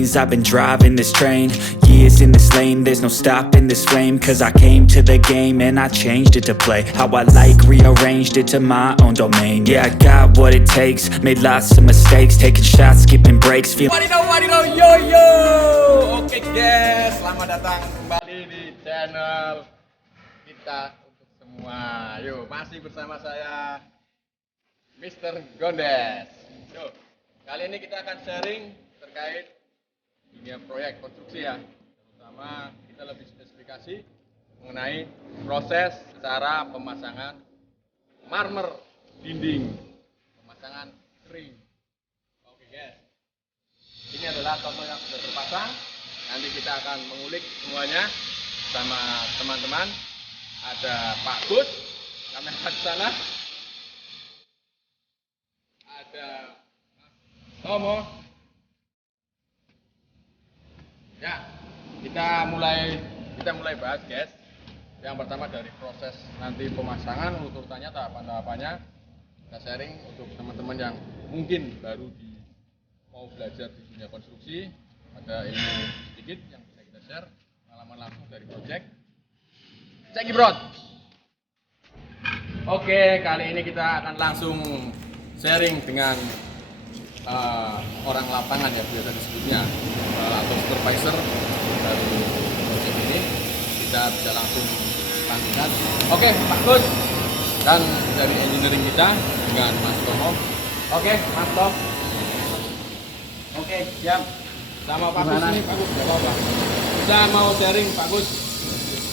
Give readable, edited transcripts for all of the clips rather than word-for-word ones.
lanes. I've been driving this train, years in this lane. There's no stopping this flame, cause I came to the game and I changed it to play how I like, rearranged it to my own domain. Yeah, I got what it takes, made lots of mistakes, taking shots, skipping breaks, feel Wadidaw, yo yo. Oke guys, selamat datang kembali di channel kita untuk semua. Yuk, masih bersama saya Mr. Gondes. Yuk, kali ini kita akan sharing terkait dunia proyek konstruksi ya. Terutama kita lebih spesifikasi mengenai proses cara pemasangan marmer dinding, pemasangan kering. Oke guys, ini adalah contoh yang sudah terpasang. Nanti kita akan mengulik semuanya sama teman-teman. Ada Pak Gus, kamera di sana. Ada Mas Tomo. Ya, kita mulai bahas guys. Yang pertama dari proses nanti pemasangan, urutannya, tahapan-tahapannya. Kita sharing untuk teman-teman yang mungkin baru mau belajar di dunia konstruksi, ada ilmu sedikit yang bisa kita share, pengalaman langsung dari project. Cekibrot. Oke, kali ini kita akan langsung sharing dengan orang lapangan ya biasa disebutnya, atau supervisor dari project ini. Kita bisa langsung tandingan. Oke, Pak Gus, dan dari engineering kita dengan Mas Tomo. Oke, Mas Tom. Oke, siap. Sama Pak Gus nih, Pak Gus, gak apa-apa. Kita mau sharing Pak Gus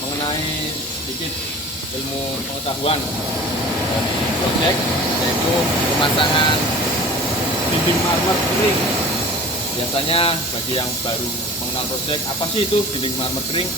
mengenai sedikit ilmu pengetahuan dari project, yaitu pemasangan dinding marmer kering. Biasanya bagi yang baru mengenal project, apa sih itu dinding marmer kering?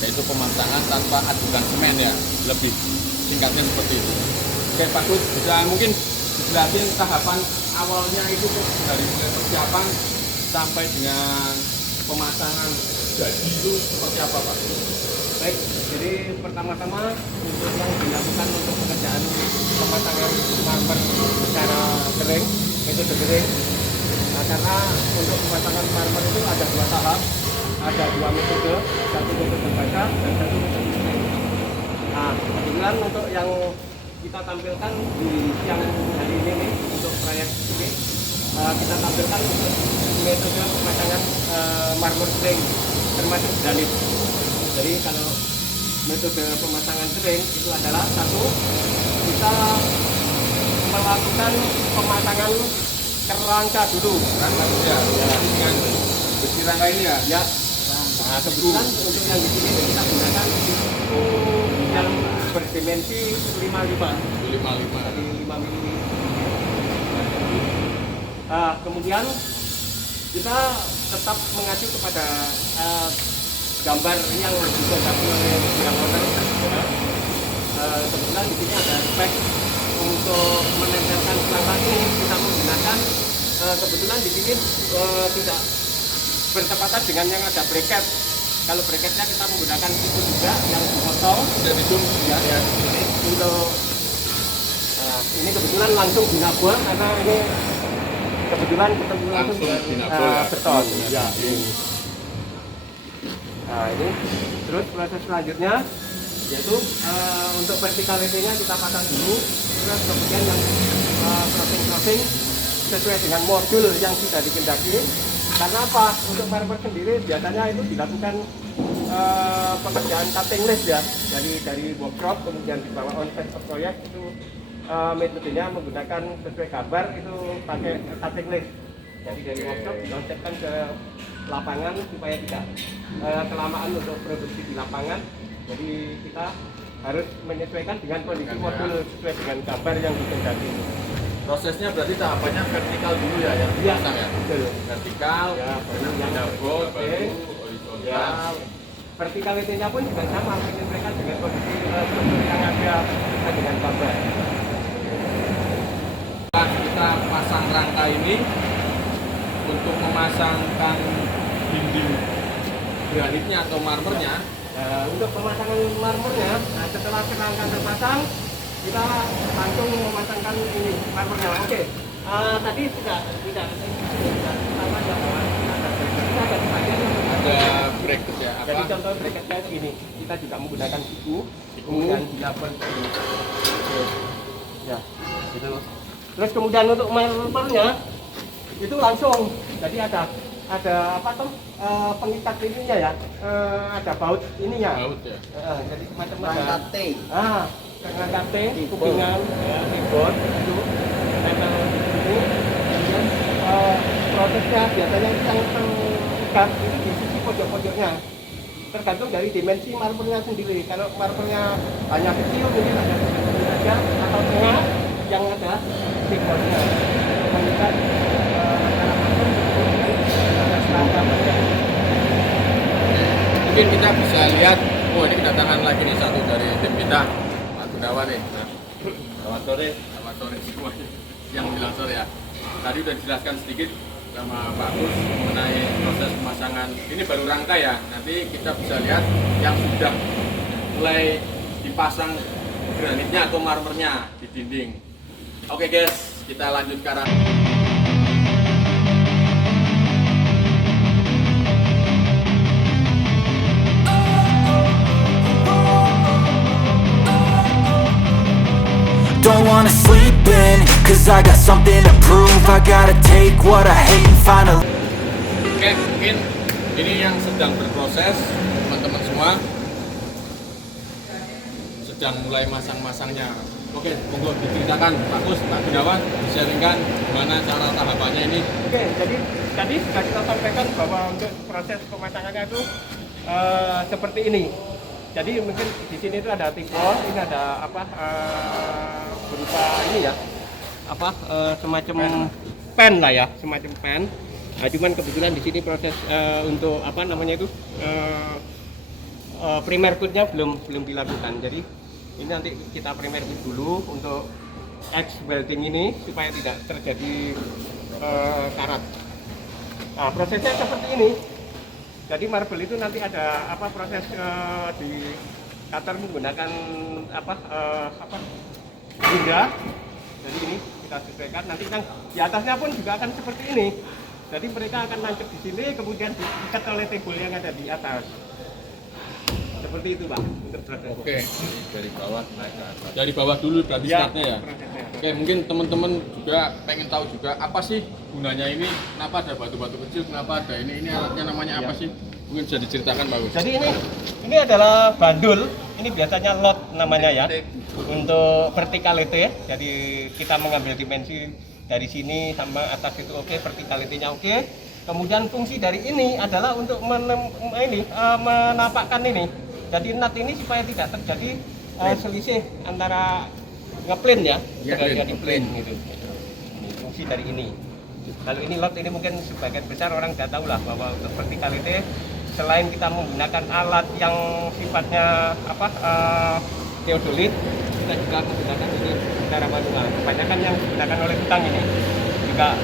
Yaitu pemasangan tanpa adukan semen ya, lebih singkatnya seperti itu. Oke Pak Gus, bisa mungkin dijelasin tahapan awalnya itu dari mulai persiapan sampai dengan pemasangan jadi itu seperti apa Pak? Baik, jadi pertama-tama untuk yang dilakukan untuk pekerjaan pemasangan marmer secara kering, metode kering. Nah, karena untuk pemasangan marmer itu ada dua tahap, ada dua metode, satu metode basah dan satu metode kering. Nah, kebetulan untuk yang kita tampilkan di siang hari ini nih, untuk proyek ini, kita tampilkan untuk metode pemasangan marmer kering, termasuk granit. Jadi kalau metode pemasangan kering itu adalah satu, kita melakukan pemasangan kerangka dulu. Rangka ya, dengan besi rangka ini ya. Ya. Nah, kebetulan untuk yang di sini kita gunakan itu yang berdimensi 55. Jadi 5 mm. Kemudian kita tetap mengacu kepada gambar yang disebutkan oleh yang owner. Kebetulan di sini ada spek untuk menempelkan kerangka ini kita menggunakan kebetulan di sini tidak bertepatan dengan yang ada bracket. Kalau bracketnya kita menggunakan itu juga yang dipotong Jadi zoom ya. Ini untuk ini kebetulan langsung dinabol karena ini kebetulan ketemu langsung dengan beton. Ya, ini. Nah, ini terus proses selanjutnya yaitu untuk verticality-nya kita pasang dulu, terus kemudian yang crossing sesuai dengan modul yang sudah dikendaki. Karena apa? Untuk marmer sendiri biasanya itu dilakukan pekerjaan cutting list ya, dari workshop kemudian dibawa on site ke proyek itu metodenya menggunakan sesuai gambar itu pakai cutting list. Jadi dari workshop dilontarkan ke lapangan supaya tidak kelamaan untuk produksi di lapangan. Jadi kita harus menyesuaikan dengan kondisi modul sesuai dengan gambar yang dikendaki. Prosesnya berarti tahapannya vertikal dulu ya, yang dipasang ya? Betul. Vertikal, Ya, baru yang double, baru ya, horizontal. verticality-nya pun juga sama, menyesuaikan dengan kondisi struktur yang ada dengan gambar. Kita pasang rangka ini untuk memasangkan dinding granitnya atau marmernya. Untuk pemasangan marmernya, nah setelah kerangka terpasang, kita langsung memasangkan ini marmernya. Oke, tadi tidak sama ya bahwa ada kita ada sebagian Ada bracket ya jadi apa? contoh bracketnya ini kita juga menggunakan siku kemudian dilapor ini ya gitu. Terus kemudian untuk marmernya itu langsung jadi ada apa tuh pengikat ininya ya, ada baut ininya. Baut ya. Jadi semacam Perangkat T. perangkat T, kupingan, ya, keyboard itu tempel di sini. Kemudian prosesnya biasanya yang pengikat itu di sisi pojok-pojoknya. Tergantung dari dimensi marmernya sendiri. Kalau marmernya hanya kecil mungkin ada segini aja atau tengah yang ada keyboardnya. Mengikat antara marmer dengan serangkapnya. Mungkin kita bisa lihat, ini kedatangan lagi nih satu dari tim kita, Pak Gunawan nih. Nah, selamat sore semuanya. Yang bilang sore ya. Tadi udah dijelaskan sedikit sama Pak Gus mengenai proses pemasangan. Ini baru rangkai ya. Nanti kita bisa lihat yang sudah mulai dipasang granitnya atau marmernya di dinding. Oke guys, kita lanjut ke arah. Don't wanna sleep in, cause I got something to prove. I gotta take what I hate and finally. Oke, mungkin ini yang sedang berproses, teman-teman semua sedang mulai masang-masangnya. Oke, monggo diceritakan Pak Gus, Pak Gunawan, di-sharingkan gimana cara tahapannya ini. Oke, jadi tadi sudah kita sampaikan bahwa untuk proses pemasangannya itu seperti ini. Jadi mungkin di sini itu ada tipe, ini ada apa berupa ini ya, apa semacam pen lah ya, semacam pen. Nah, cuman kebetulan di sini proses untuk apa namanya itu primer coat-nya belum dilakukan. Jadi ini nanti kita primer coat dulu untuk edge welding ini supaya tidak terjadi karat. Nah, prosesnya seperti ini. Jadi marble itu nanti ada apa proses di cutter menggunakan apa benda. Jadi ini kita sesuaikan. Nanti yang di atasnya pun juga akan seperti ini. Jadi mereka akan nancep di sini, kemudian diikat oleh tebel yang ada di atas. Seperti itu, Pak, untuk prosesnya. Oke, Dari bawah naik ke atas. dari bawah dulu berarti Ya, startnya ya. prosesnya. Oke, mungkin teman-teman juga pengen tahu juga apa sih gunanya ini, kenapa ada batu-batu kecil, kenapa ada ini alatnya namanya apa Ya. sih? Mungkin bisa diceritakan Pak Gus. Jadi ini adalah bandul. Ini biasanya lot namanya ya. Untuk verticality. Jadi kita mengambil dimensi dari sini sama atas itu oke, verticality-nya oke. Kemudian fungsi dari ini adalah untuk menapakkan ini. Jadi nut ini supaya tidak terjadi selisih antara ngeplin ya, jadi plin gitu. Ini fungsi dari ini. Kalau ini lot ini mungkin sebagian besar orang sudah tahu lah bahwa untuk verticality selain kita menggunakan alat yang sifatnya apa theodolit, kita juga menggunakan ini secara manual. Kebanyakan yang digunakan oleh tukang ini juga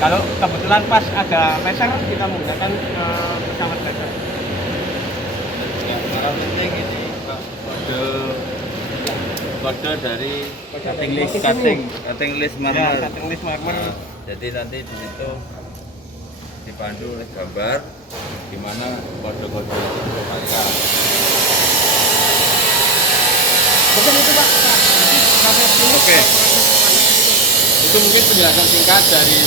kalau kebetulan pas ada laser kita menggunakan pesawat laser. Ya, para penting ini Pak, kode dari cutting list marmer. Ya, cutting list marmer. Nah, jadi nanti di situ dipandu oleh gambar di mana kode-kode itu dipakai. Mungkin itu Pak. Proses ini. Oke. Itu mungkin penjelasan singkat dari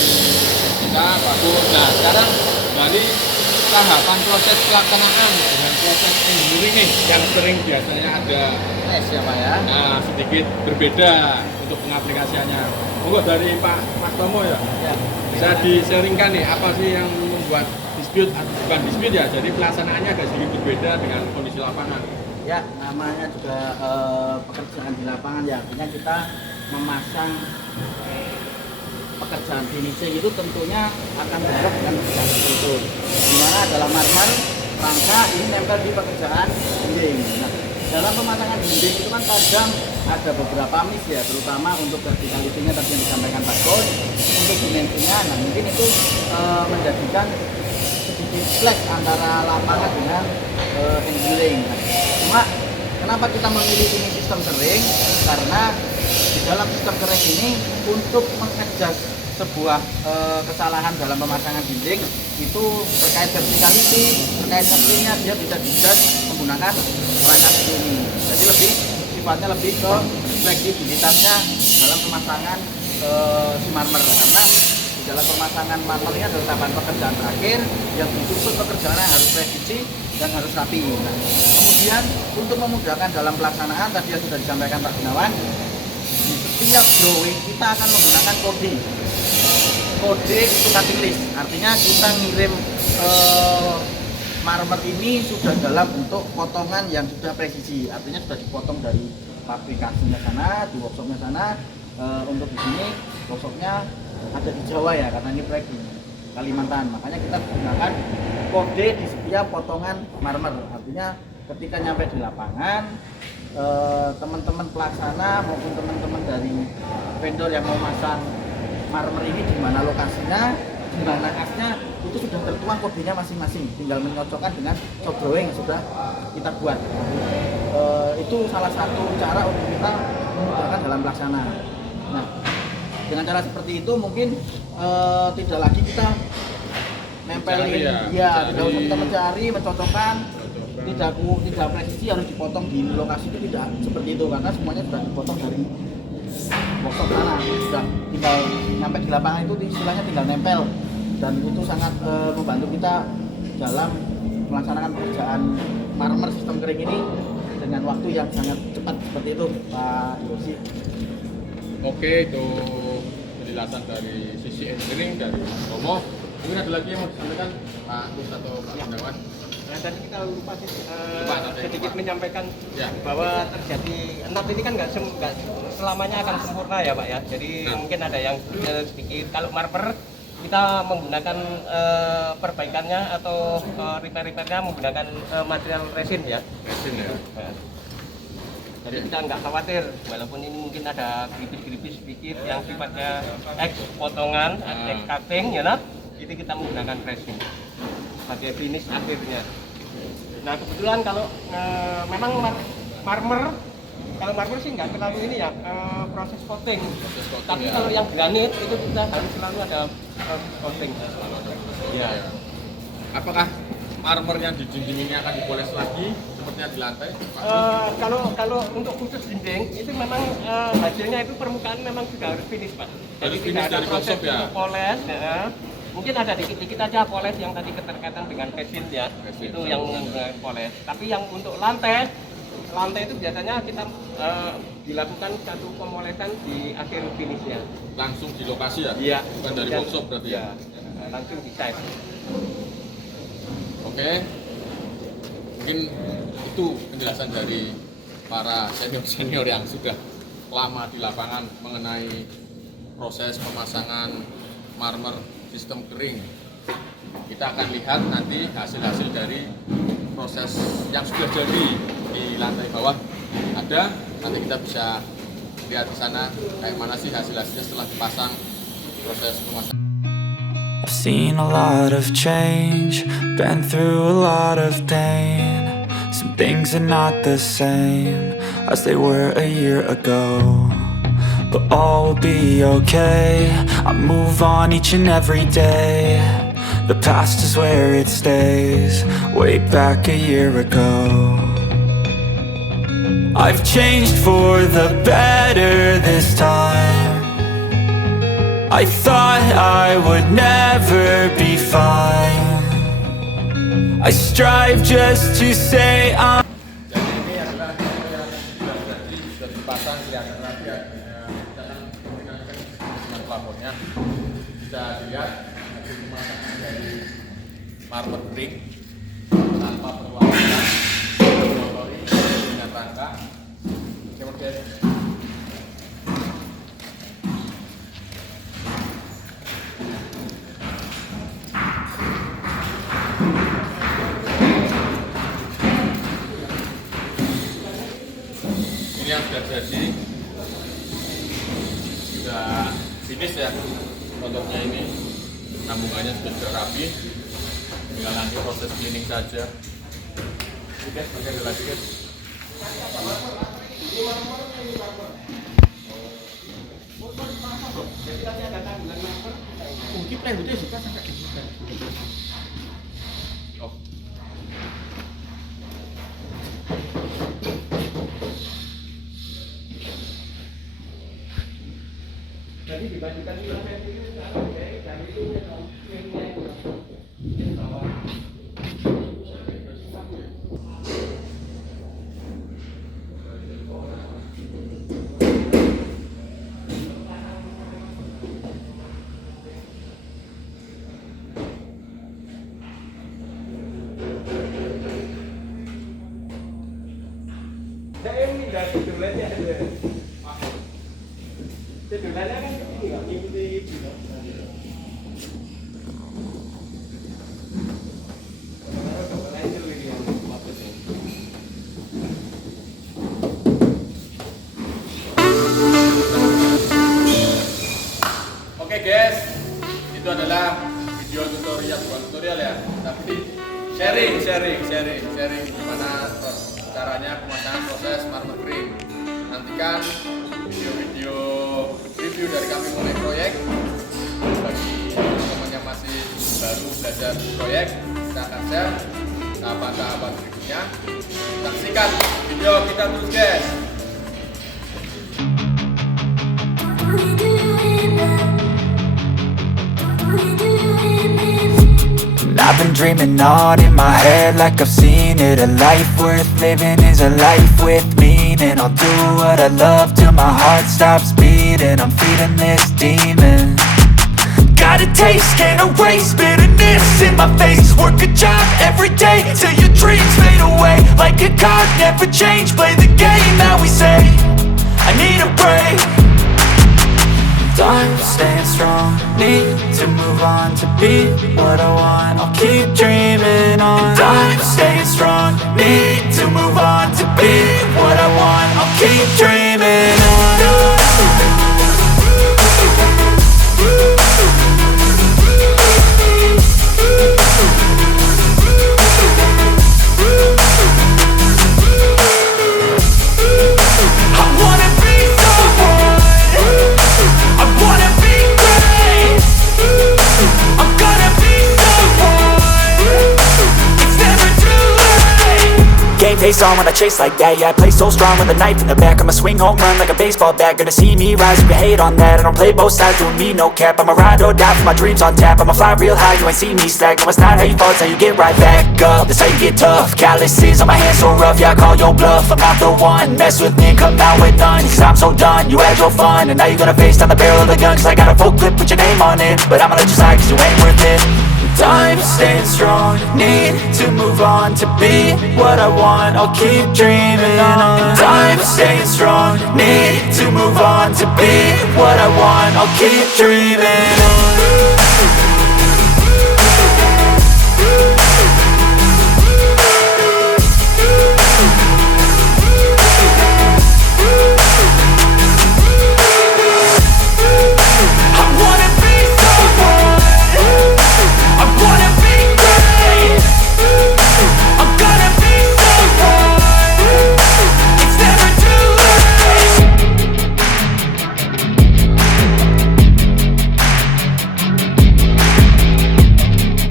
kita Pak Gus. Nah, sekarang kembali tahapan proses pelaksanaan dengan proses engineering nih yang sering biasanya ada Tes ya Pak ya. nah sedikit berbeda untuk pengaplikasiannya. Monggo dari Pak Mas Tomo ya. Ya. Bisa di-sharingkan nih apa sih yang membuat dispute, bukan dispute ya, jadi pelaksanaannya agak sedikit berbeda dengan kondisi lapangan. Ya, namanya juga pekerjaan di lapangan ya. Artinya kita memasang pekerjaan finishing itu tentunya akan bergerak dengan pekerjaan tertentu. Di mana adalah marmer, rangka ini nempel di pekerjaan dinding. Nah, dalam pemasangan dinding itu kan kadang ada beberapa miss ya, terutama untuk verticality-nya tadi yang disampaikan Pak Gus, untuk dimensinya. Nah, mungkin itu menjadikan sedikit clash antara lapangan dengan engineering. Nah, cuma kenapa kita memilih ini sistem kering? Karena di dalam sistem kering ini untuk mengadjust sebuah kesalahan dalam pemasangan dinding itu terkait verticality, terkait ngeplingnya dia bisa dijudge menggunakan perangkat ini. Jadi sifatnya lebih ke fleksibilitasnya dalam pemasangan si marmer, karena di dalam pemasangan marmer ini adalah tahapan pekerjaan terakhir yang dituntut pekerjaannya harus presisi dan harus rapi. Nah, kemudian untuk memudahkan dalam pelaksanaan tadi yang sudah disampaikan Pak Gunawan, di setiap drawing kita akan menggunakan kode itu cutting list, artinya kita ngirim marmer ini sudah dalam bentuk potongan yang sudah presisi, artinya sudah dipotong dari pabrikasinya sana, di workshopnya sana. Untuk di sini workshopnya ada di Jawa ya, karena ini proyek di Kalimantan, makanya kita menggunakan kode di setiap potongan marmer. Artinya ketika nyampe di lapangan, teman-teman pelaksana maupun teman-teman dari vendor yang mau masang marmer ini di mana lokasinya, di mana asnya, itu sudah tertuang kodenya masing-masing, tinggal menyocokkan dengan shop drawing yang sudah kita buat. Itu salah satu cara untuk kita memudahkan dalam pelaksanaan. Nah, dengan cara seperti itu mungkin tidak lagi kita nempelin, tidak usah kita mencari, mencocokkan, tidak presisi harus dipotong di lokasi, itu tidak seperti itu, karena semuanya sudah dipotong dari workshop sana, sudah tinggal nyampe di lapangan itu istilahnya tinggal nempel, dan itu sangat membantu kita dalam melaksanakan pekerjaan marmer sistem kering ini dengan waktu yang sangat cepat seperti itu, Pak Yosi. Oke, itu penjelasan dari sisi engineering dari Mas Romo. Mungkin ada lagi yang mau disampaikan Pak Agus atau Pak Gunawan? Nah, tadi kita lupa sedikit menyampaikan bahwa terjadi NAT ini kan nggak selamanya akan sempurna ya Pak ya. Jadi mungkin ada yang sedikit. Kalau marmer kita menggunakan perbaikannya atau repair-repairnya menggunakan material resin ya. Resin ya. Jadi kita nggak khawatir, walaupun ini mungkin ada gripis-gripis sedikit yang sifatnya X potongan, X cutting ya, itu kita menggunakan resin sebagai finish akhirnya. Nah kebetulan kalau memang marmer, kalau marmer sih nggak terlalu ini ya proses coating. Tapi ya. kalau yang granit itu kita harus selalu ada proses coating. Ya. Apakah marmer yang di dinding ini akan dipoles lagi seperti yang di lantai? Kalau untuk khusus dinding itu memang hasilnya itu permukaan memang sudah harus finish Pak. Jadi finish tidak ada dari proses workshop ya? untuk poles. Ya. Mungkin ada dikit-dikit aja poles yang tadi keterkaitan dengan resin ya. Resin. Itu yang menggunakan poles. Tapi yang untuk lantai itu biasanya kita dilakukan satu pemolesan di akhir finishnya. Langsung di lokasi ya? Iya. Bukan dari workshop berarti ya? Langsung di site. Oke, mungkin itu penjelasan dari para senior-senior yang sudah lama di lapangan mengenai proses pemasangan marmer sistem kering. Kita akan lihat nanti hasil-hasil dari proses yang sudah jadi di lantai bawah ada. Nanti kita bisa lihat di sana kayak mana sih hasil-hasilnya setelah dipasang proses pemasangan. I've seen a lot of change, been through a lot of pain. Some things are not the same as they were a year ago, but all will be okay. I move on each and every day. The past is where it stays, way back a year ago. I've changed for the better this time. I thought I would never be fine. I strive just to say I'm. Jadi ini adalah yang sudah dipasang kelihatan lagi ya. Kita akan dengan pelapornya. Bisa dilihat hasil pemasangan dari marmer brick tanpa perlawanan, dengan rangka. Kemudian yang sudah jadi, sudah finish ya contohnya ini, sambungannya sudah rapi, tinggal nanti proses cleaning saja. Oke, pakai lagi guys. Jadi nanti ada tanggungan member. Mungkin plywoodnya juga sampai gitu. Oh. Jadi dibagikan 5 cm itu dan itu wingnya itu bawah. Saya pindah tidulannya aja. Tidulannya kan ini nggak ngikuti itu. Oke guys, itu adalah video tutorial, bukan tutorial ya, tapi sharing gimana caranya pemasangan proses marmer kering. Nantikan video-video review dari kami mengenai proyek. Bagi teman-teman yang masih baru belajar proyek, kita akan share tahapan-tahapan berikutnya. Saksikan video kita terus guys. I've been dreaming on in my head like I've seen it. A life worth living is a life with meaning. I'll do what I love till my heart stops beating. I'm feeding this demon. Got a taste, can't erase bitterness in my face. Work a job every day till your dreams fade away. Like a card, never change, play the game that we say. I need a break. Time staying strong, need to move on to be what I want. I'll keep dreaming on. Time staying strong, need to move on to be what I want. I'll keep dreaming on. Face on when I chase like that. Yeah, I play so strong with a knife in the back. I'ma swing home run like a baseball bat. Gonna see me rise, you can hate on that. I don't play both sides, doing me no cap. I'ma ride or die for my dreams on tap. I'ma fly real high, you ain't see me slack. No, it's not how you fall, it's how you get right back up. That's how you get tough. Calluses on my hands so rough, yeah, I call your bluff. I'm not the one, mess with me and come out with none. Cause I'm so done, you had your fun. And now you're gonna face down the barrel of the gun. Cause I got a full clip with your name on it. But I'ma let you slide cause you ain't worth it. Time staying strong, need to move on to be what I want. I'll keep dreaming on. Time staying strong, need to move on to be what I want. I'll keep dreaming on.